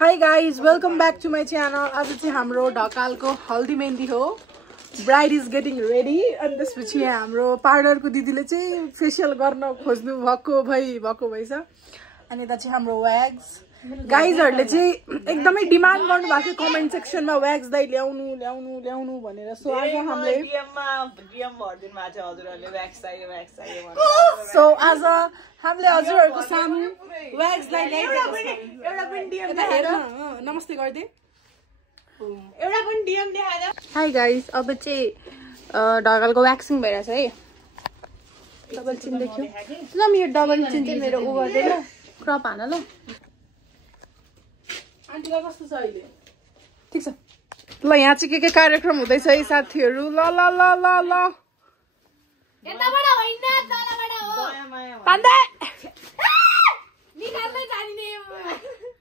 Hi guys, welcome back to my channel. आज चाहिँ हाम्रो ढकालको हल्दी मेहन्दी हो. Bride is getting ready and त्यसपछि हाम्रो पार्लरको दिदीले चाहिँ फेसियल गर्न खोज्नु भएको भइछ. अनि यता चाहिँ हाम्रो wax. गाइजहरुले चाहिँ एकदमै डिमान्ड गर्नु भएको कमेन्ट सेक्सनमा wax दाइ ल्याउनु भनेर. सो आज हामीले DM भर्दिनु भएको छ हजुरहरुले wax चाहियो सो आज हामीले हजुरहरुको सामु wax दाइ ल्याइदिएको छौं. एउटा पनि DM देखाएर नमस्ते गर्दै. एउटा पनि DM देखाएर. हाई गाइस, अब चाहिँ ढकालको व्याक्सिङ भइरहेछ है. डबल चिन देख्यो ल, मेरो डबल चिन चाहिँ मेरो उ गर्दैन क्रप हान ल. आन्टीलाई कस्तो छ अहिले? ठीक छ ल. यहाँ चाहिँ के कार्यक्रम हुँदैछ है साथीहरु. ल ल ल ल ल यताबाट होइन तलबाट हो. पाण्डे निकाल्दै जानिने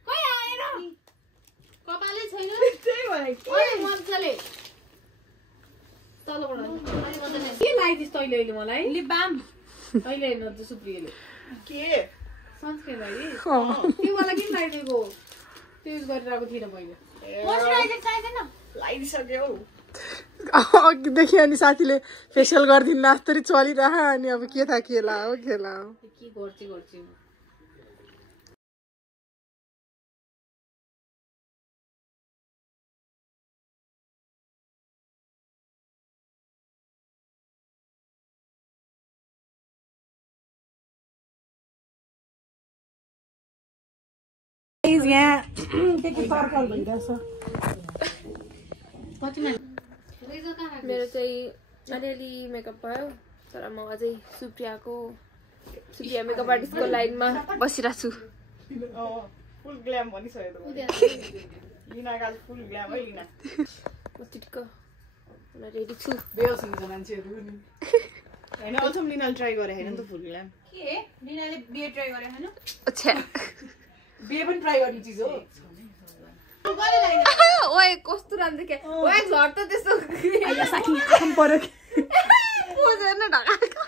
कोही आएन. कपालै छैन त्यही भनेको. ओइ मन्चले तलबाट अनि के लाइदिस तैले अहिले मलाई? लिप बाम तैले हैन त सुप्रियाले के सनस्क्रिन लागि त्यो वाला किन लाइदिएको? त्यो युज गरिरहेको थिएन पहिले. मोइस्चराइजर चाहिदैन लाइदिसक्यो. अघिदेखि अनि साथीले फेसियल गरिदिनु नास्तरी चलिरह. अनि अब के थाहा खेला हो के गर्छु. यहाँ के सर्कल भइरहेछ. मेरो चाहिँ अलिअलि मेकअप भयो, तर म अझै सुप्रिया मेकअप आर्टिस्टको लाइनमा बसिरहेको छु. फुल ग्ल्याम भनिसक्यो त. लिना गाल फुल ग्ल्याम है लिना. म टिटक रेडी छु. बेलसँग मान्छेहरु नि हैन. अझम लिनाले ट्राई गरे हैन त फुल ग्ल्याम. के लिनाले बिए ट्राई गरे हैन? अच्छा बिए पनि ट्राई गर्ने चीज हो. ओए कस्तो राम्रो के ओए झर्ट त त्यस्तो आइया साथी आफम पर्यो कि पोजेन ढकालको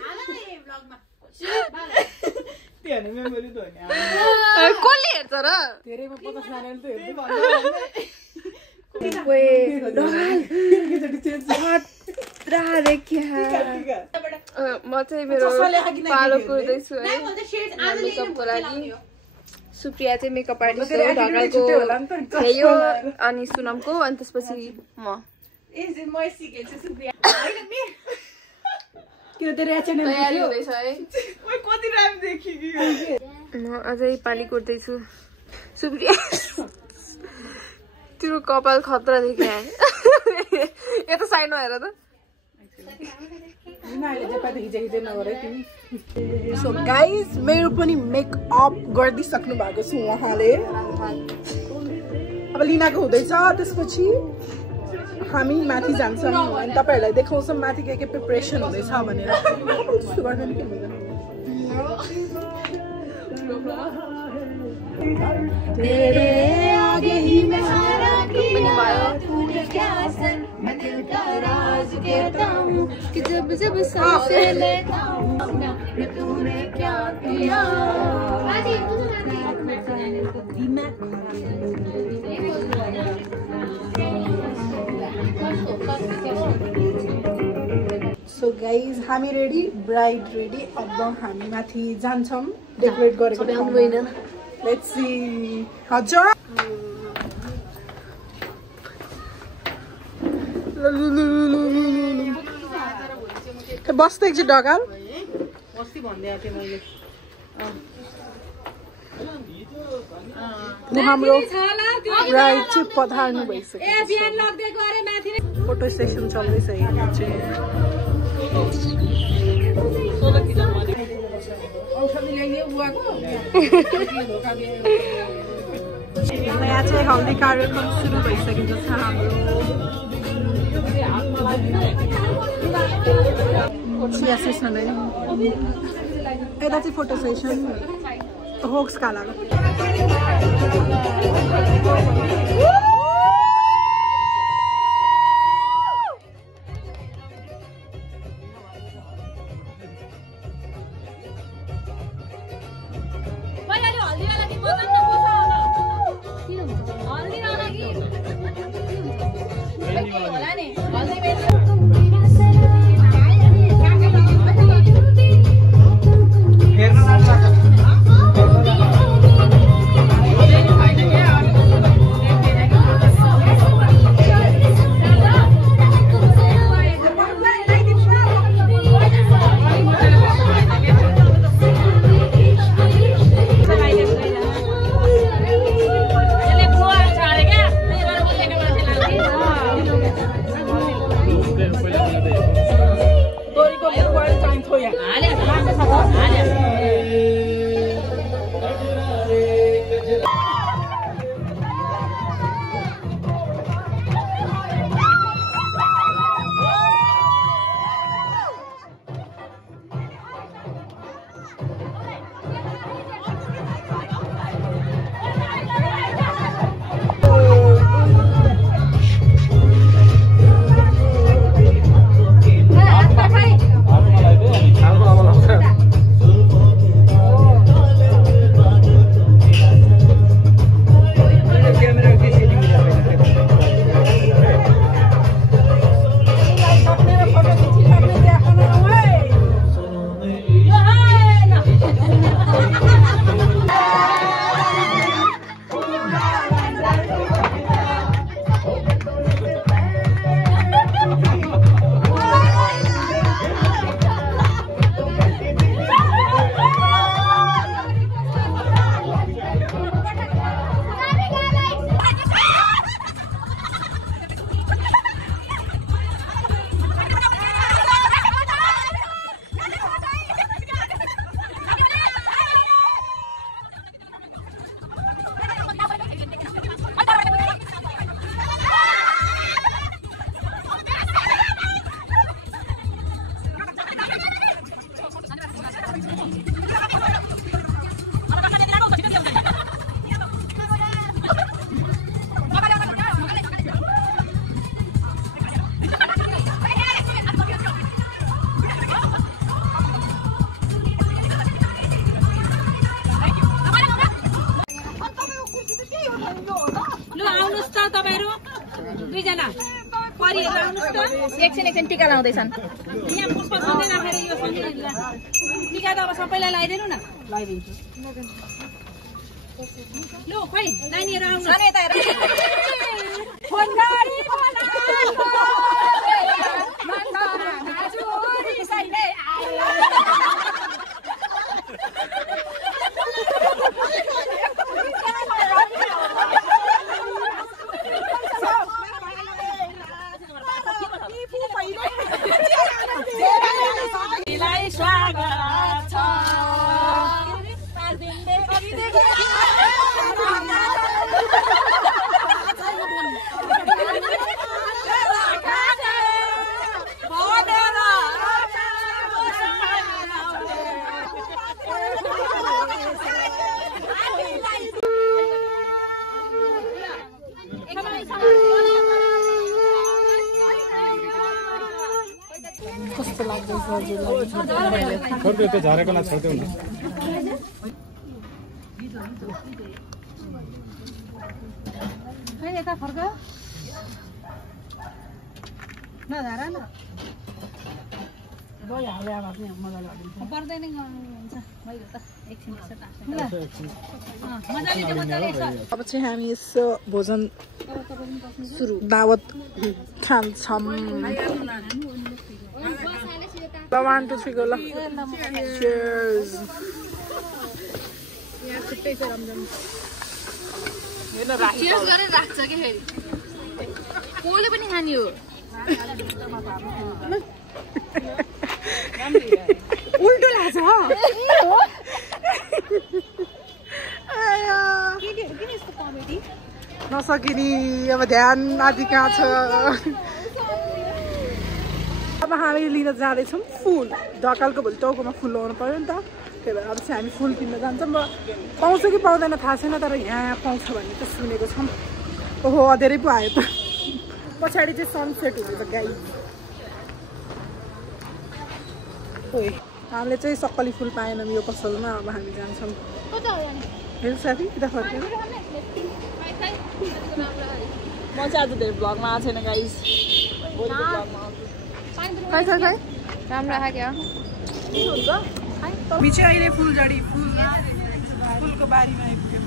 ब्लगमा त्यो हैन मेमोरी त हैन. कसले हेर्छ र? धेरैमा 50 जनाले त हेर्दै भन्नु. ओए ढकाल खतरा देखिया. म चाहिँ मेरो पालो कुर्दै छु है मेकअपको लागि. सुप्रिया चाहिँ मेकअप आर्टिस्ट हो ढकालको थियो अनि सुनमको. अनि त्यसपछि म तयारी हुँदैछ है. म अझै पाली कुर्दैछु. सुप्रिया तिम्रो कपाल खतरा देखिया. यता साइडमा हेर त. सो गाइज मेरो पनि मेकअप गरिदिइसक्नु भएको छ उहाँले. अब लिनाको हुँदैछ. त्यसपछि हामी माथि जान्छौँ अनि तपाईहरुलाई देखाउँछौँ माथि के प्रिपरेसन हुँदैछ भनेर. मैं दिल का राज कहता हूँ कि जब सांसें लेता हूँ तूने क्या किया. सो गाइज हामी रेडी, ब्राइड रेडी. अब हामी माथि जान्छौँ डेकोरेट गरेको. Let's see. हजुर बस्दै एकछिन ढकाल. हाम्रो ब्राइड चाहिँ पधार्नु भइसक्यो. फोटो सेसन चल्दैछ यहाँ चाहिँ. यहाँ चाहिँ हल्दी कार्यक्रम सुरु भइसकेको छ हाम्रो. चिया सेसन यता चाहिँ फोटो सेसन होक्स कालाको. लु आउनुस् त तपाईहरु दुईजना परिहरु आउनुस् त एकछिन टीका लाउँदैछन् यहाँ पुष्प सधैँ राखेर यो सँगै टीका त अब सबैलाई लगाइदिनु न लगाइदिन्छु लु खोइ नानीहरु आउनु सने त हेर फन्दारी बनाको मन्दारा नाजुरी सैले कस्तो लाग्दैछ हजुरलाई त्यो झरेकोलाई छोड्दै हुन्छ खै यता फर्क नधारा न गइहाल्यो अब पनि मजाले हालिन्छ पर्दैन हुन्छ भयो त एकछिन अब चाहिँ हामी यसो भोजन सुरु दावत खान्छौँ ल 1 2 3 go ल cheers यहाँ छुट्टै छ रमझम हेर्न राख्छ cheers गरेर राख्छ के फेरि कोले पनि खानी हो उल्टो लाग्छ आया किन यस्तो कमेडी नसकिनी अब ध्यान आदि कहाँ छ अब हामी लिन जाँदैछौँ फुल ढकालको भोलि टाउकोमा फुल लगाउनु पर्यो नि त त्यही भएर अब चाहिँ हामी फुल किन्न जान्छौँ र पाउँछ कि पाउँदैन थाहा छैन तर यहाँ पाउँछ भन्ने त सुनेको छौँ ओहो अँधेरै पो आयो त पछाडि चाहिँ सनसेट हुँदैछ गाई हामीले चाहिँ सक्कली फुल पाएनौँ यो पसलमा अब हामी जान्छौँ हेर साथी किता फर्केर म चाहिँ आज धेरै भ्लगमा आएको छैन गाइस खै खै खै राम्रो लाग्यो हुन्छ बिचे अहिले फुलझडी फुलको बारीमा आइपुग्यो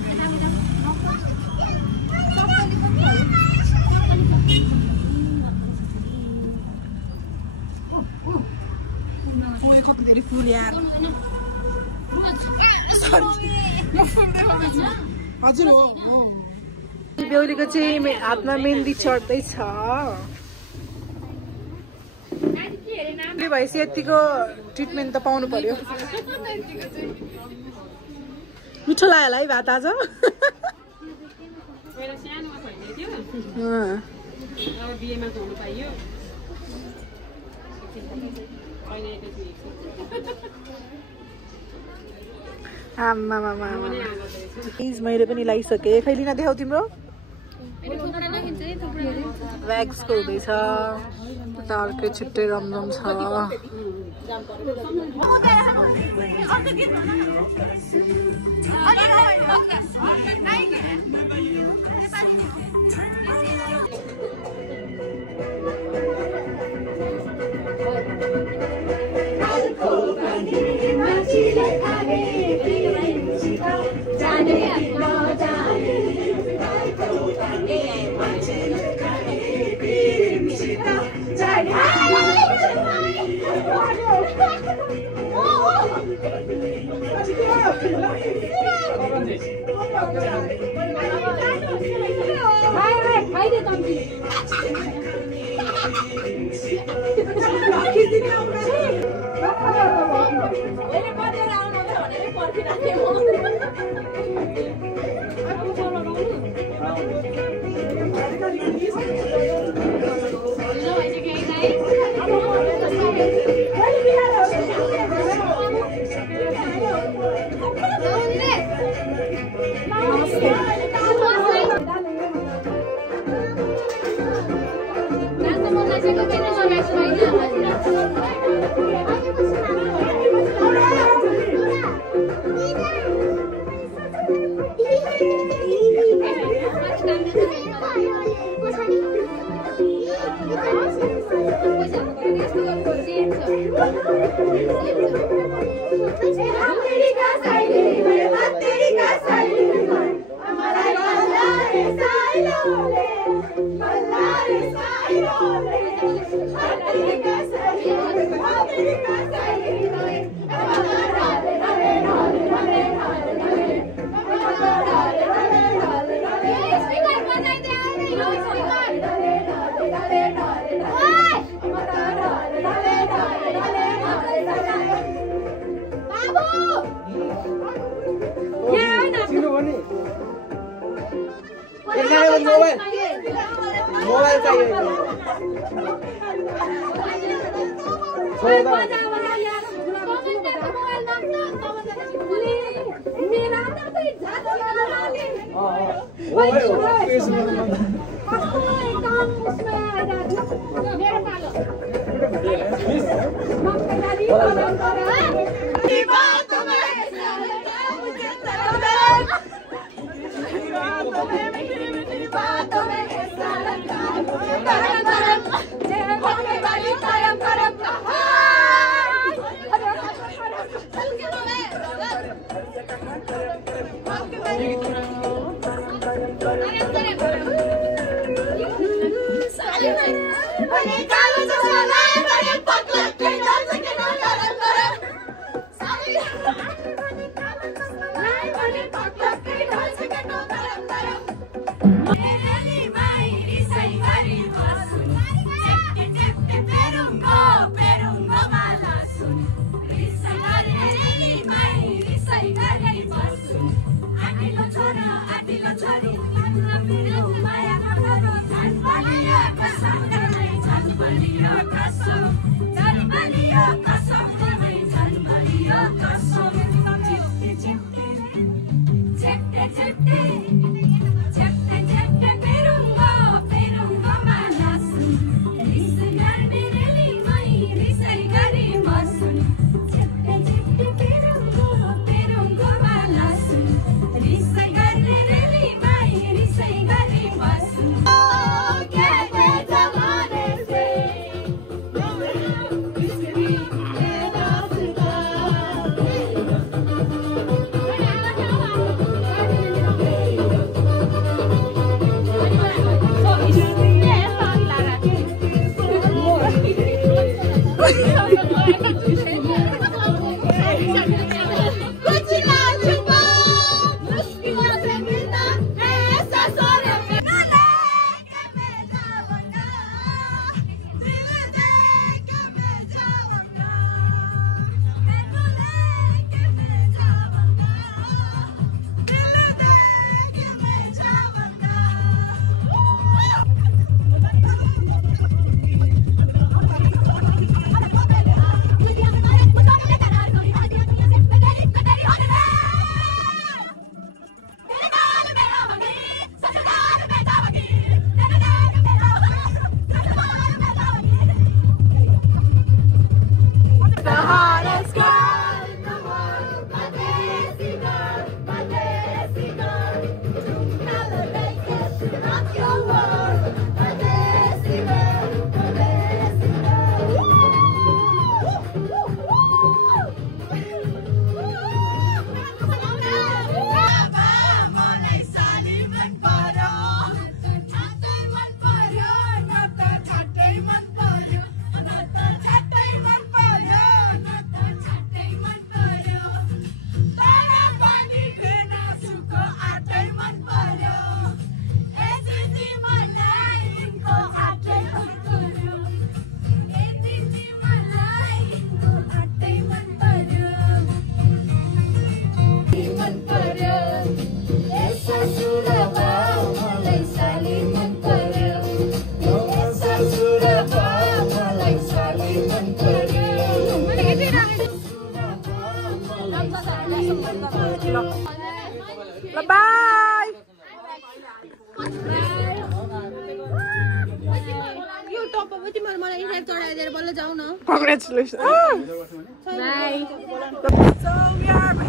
कति धेरै फुल यार हजुर हो बेहुलीको चाहिँ हातमा मेहन्दी चढ्दैछ भएपछि यतिको ट्रिटमेन्ट त पाउनु पर्यो मिठो लाग्यो होला है भात आज मैले पनि लगाइसकेँ खै लिन देखाउ तिम्रो व्याक्सको हुँदैछ उता अर्कै छुट्टै रमझम छ मोबाइल चाहिए Bye. Congratulations. Bye. So we are